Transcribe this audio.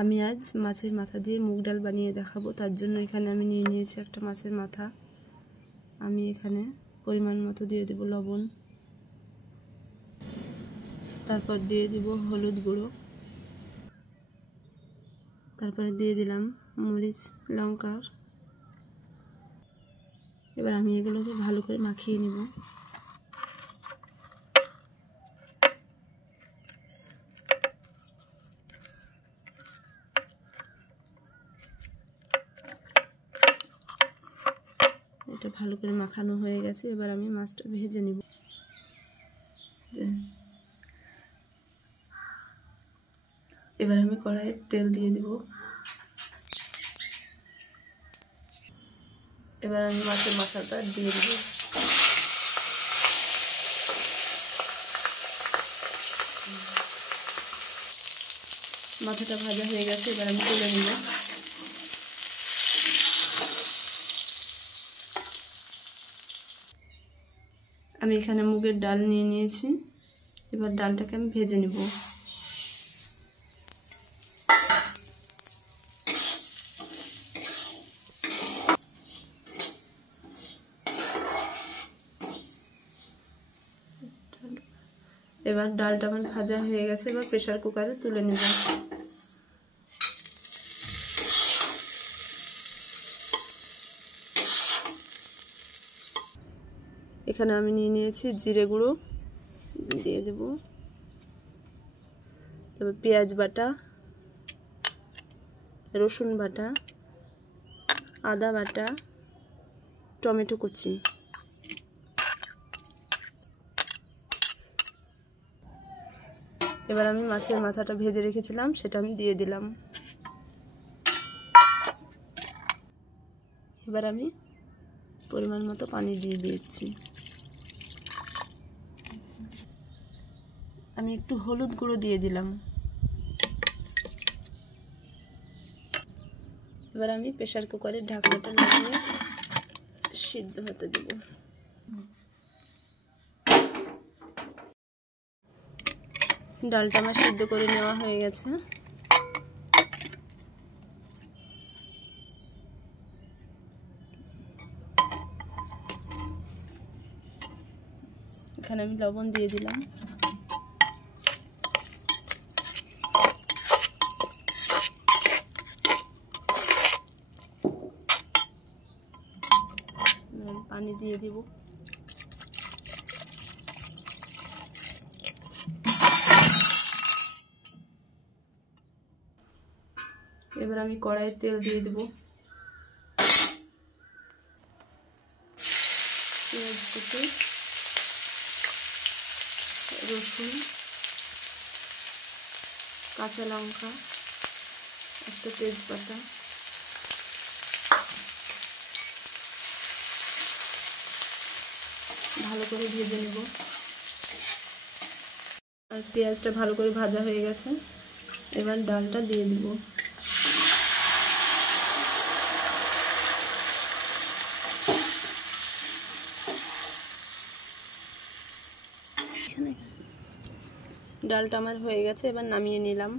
আমি আজ মাছের মাথা দিয়ে মুগ ডাল বানিয়ে দেখাবো। তার জন্য এখানে আমি নিয়ে নিয়েছি একটা মাছের মাথা। আমি এখানে পরিমাণ মতো দিয়ে দেব লবণ, তারপর দিয়ে দিব হলুদ গুঁড়ো, তারপরে দিয়ে দিলাম মরিচ লঙ্কা। এবার আমি এগুলোকে ভালো করে মাখিয়ে নিব। এটা ভালো করে মাখানো হয়ে গেছে। এবার আমি মাছটা ভেজে নিব। এবার আমি কড়াইয়ে তেল দিয়ে দিব। এবার আমি মাছের মাথাটা দিয়ে দিব। মাথাটা ভাজা হয়ে গেছে, এবার আমি তুলে নিব। আমি এখানে মুগের ডাল নিয়ে নিয়েছি। এবার ডালটাকে আমি ভেজে নিব। এবার ডালটা আমার ভাজা হয়ে গেছে। এবার প্রেসার কুকারে তুলে নেব। এখানে আমি নিয়ে নিয়েছি জিরে গুঁড়ো, দিয়ে দেব। তারপর পেঁয়াজ বাটা, রসুন বাটা, আদা বাটা, টমেটো কুচি। এবার আমি মাছের মাথাটা ভেজে রেখেছিলাম, সেটা আমি দিয়ে দিলাম। এবার আমি পরিমাণ মতো পানি দিয়ে দিচ্ছি। আমি একটু হলুদ গুঁড়ো দিয়ে দিলাম। এবার আমি প্রেসার কুকারের ঢাকনাটা লাগিয়ে সিদ্ধ হতে দেব। ডালটা আমার সিদ্ধ করে নেওয়া হয়ে গেছে। এখানে আমি লবণ দিয়ে দিলাম। পানি দিয়ে দিব। এবার আমি কড়াইয়ে তেল দিয়ে দেব। পেঁয়াজ কুচি, রসুন, কাঁচা লঙ্কা, একটা তেজপাতা, ভালো করে ভেজে নেব। আর পেঁয়াজটা ভালো করে ভাজা হয়ে গেছে। এবার ডালটা দিয়ে দিব। ডালটা আমার হয়ে গেছে, এবার নামিয়ে নিলাম।